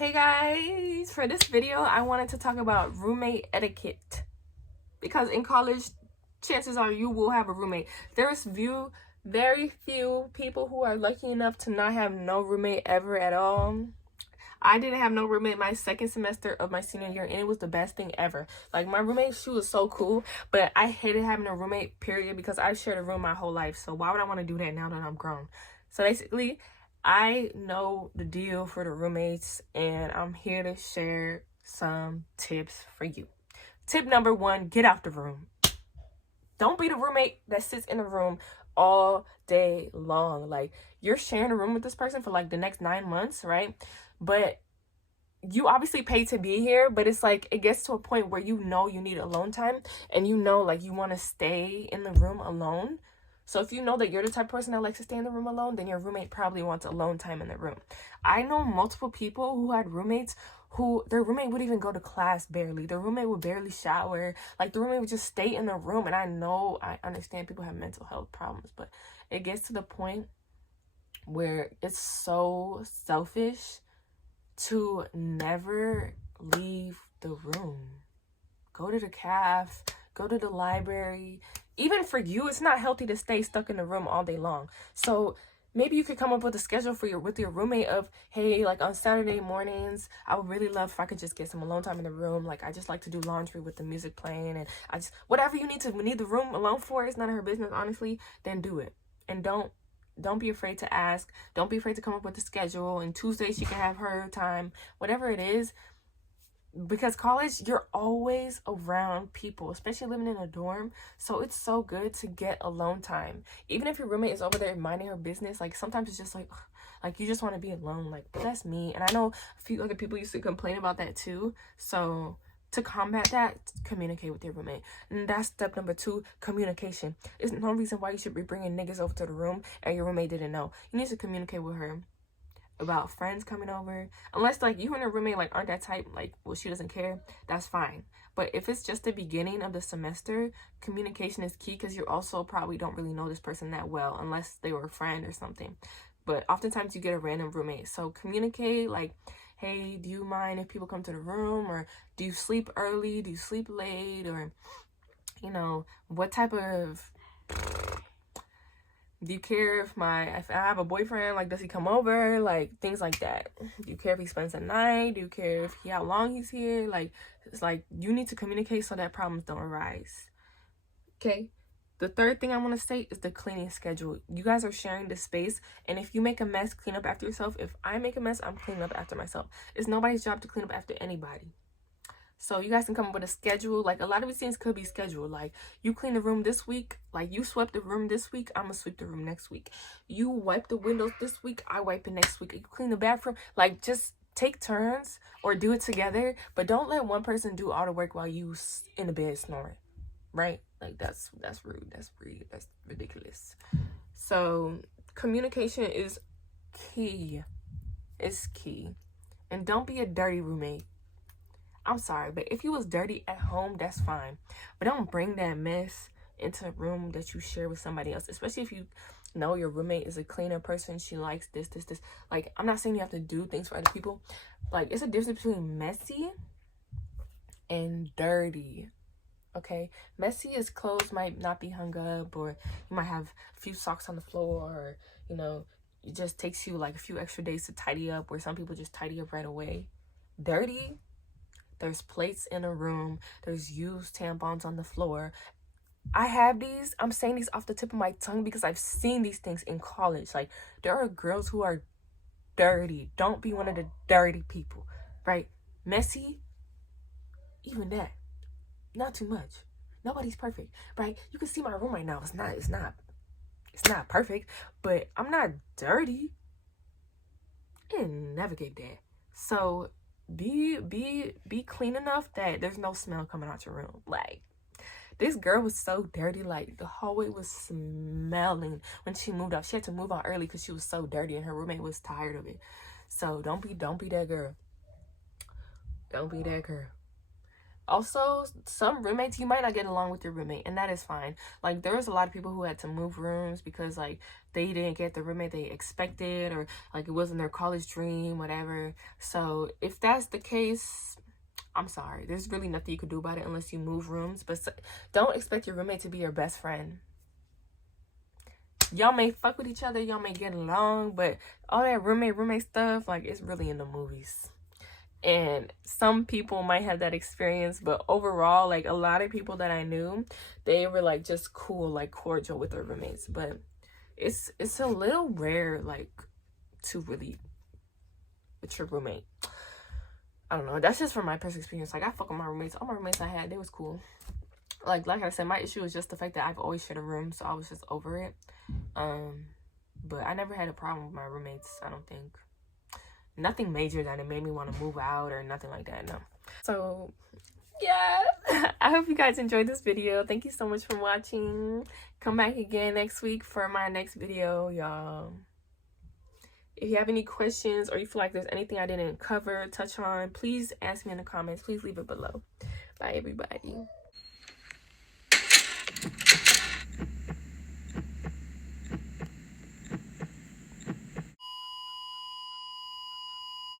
Hey guys, for this video I wanted to talk about roommate etiquette, because in college chances are you will have a roommate. There's very few people who are lucky enough to not have no roommate ever at all. I didn't have no roommate my second semester of my senior year, and it was the best thing ever. Like, my roommate, she was so cool, but I hated having a roommate, period, because I've shared a room my whole life. So why would I want to do that now that I'm grown? So basically, I know the deal for the roommates, and I'm here to share some tips for you. Tip number one, get out the room. Don't be the roommate that sits in the room all day long. Like, you're sharing a room with this person for like the next 9 months, right? But you obviously paid to be here, but it's like it gets to a point where you know you need alone time, and you know like you want to stay in the room alone. So if you know that you're the type of person that likes to stay in the room alone, then your roommate probably wants alone time in the room. I know multiple people who had roommates who their roommate would even go to class barely. Their roommate would barely shower. Like, the roommate would just stay in the room. And I understand people have mental health problems, but it gets to the point where it's so selfish to never leave the room. Go to the caf, go to the library. Even for you, it's not healthy to stay stuck in the room all day long. So maybe you could come up with a schedule for with your roommate of, hey, like on Saturday mornings, I would really love if I could just get some alone time in the room. Like, I just like to do laundry with the music playing, and I just, whatever you need the room alone for, it's none of her business, honestly, then do it. And don't be afraid to ask. Don't be afraid to come up with a schedule. And Tuesday she can have her time, whatever it is. Because college, you're always around people, especially living in a dorm. So it's so good to get alone time. Even if your roommate is over there minding her business, like sometimes it's just like you just want to be alone. Like, but that's me. And I know a few other people used to complain about that too. So to combat that, communicate with your roommate. And that's step number 2, communication. There's no reason why you should be bringing niggas over to the room and your roommate didn't know. You need to communicate with her about friends coming over. Unless, like, you and her roommate, like, aren't that type, like, well, she doesn't care, that's fine. But if it's just the beginning of the semester, communication is key, because you also probably don't really know this person that well unless they were a friend or something. But oftentimes you get a random roommate. So communicate, like, hey, do you mind if people come to the room? Or do you sleep early? Do you sleep late? Or, you know, what type of, do you care if I have a boyfriend, like, does he come over? Like, things like that. Do you care if he spends the night? Do you care if how long he's here? Like, it's like, you need to communicate so that problems don't arise. Okay? The third thing I want to say is the cleaning schedule. You guys are sharing the space, and if you make a mess, clean up after yourself. If I make a mess, I'm cleaning up after myself. It's nobody's job to clean up after anybody. So you guys can come up with a schedule. Like, a lot of these things could be scheduled. Like, you clean the room this week. Like, you swept the room this week, I'm gonna sweep the room next week. You wipe the windows this week, I wipe it next week. You clean the bathroom. Like, just take turns or do it together. But don't let one person do all the work while you in the bed snoring. Right? Like, that's rude. That's rude. That's ridiculous. So communication is key. It's key. And don't be a dirty roommate. I'm sorry, but if you was dirty at home, that's fine. But don't bring that mess into a room that you share with somebody else, especially if you know your roommate is a cleaner person. She likes this. Like, I'm not saying you have to do things for other people. Like, it's a difference between messy and dirty. Okay, messy is clothes might not be hung up, or you might have a few socks on the floor, or, you know, it just takes you like a few extra days to tidy up, where some people just tidy up right away. Dirty, there's plates in a room, there's used tampons on the floor. I have these, I'm saying these off the tip of my tongue because I've seen these things in college. Like, there are girls who are dirty. Don't be one of the dirty people, right? Messy, even that, not too much. Nobody's perfect, right? You can see my room right now. It's not perfect, but I'm not dirty. I never get that. So be clean enough that there's no smell coming out your room. Like, this girl was so dirty, like the hallway was smelling when she moved out. She had to move out early because she was so dirty, and her roommate was tired of it. So don't be that girl. Don't be that girl. Also, some roommates, you might not get along with your roommate, and that is fine. Like, there was a lot of people who had to move rooms because, like, they didn't get the roommate they expected, or, like, it wasn't their college dream, whatever. So, if that's the case, I'm sorry. There's really nothing you could do about it unless you move rooms. But don't expect your roommate to be your best friend. Y'all may fuck with each other, y'all may get along, but all that roommate stuff, like, it's really in the movies. And some people might have that experience, but overall, like, a lot of people that I knew, they were like just cool, like cordial with their roommates. But it's a little rare, like, to really with your roommate. I don't know, that's just from my personal experience. Like, I fuck with my roommates. All my roommates I had, they was cool. Like I said, my issue was just the fact that I've always shared a room, so I was just over it. But I never had a problem with my roommates, I don't think. Nothing major that it made me want to move out or nothing like that, no. So, yeah. I hope you guys enjoyed this video. Thank you so much for watching. Come back again next week for my next video, y'all. If you have any questions or you feel like there's anything I didn't cover, touch on, please ask me in the comments. Please leave it below. Bye, everybody.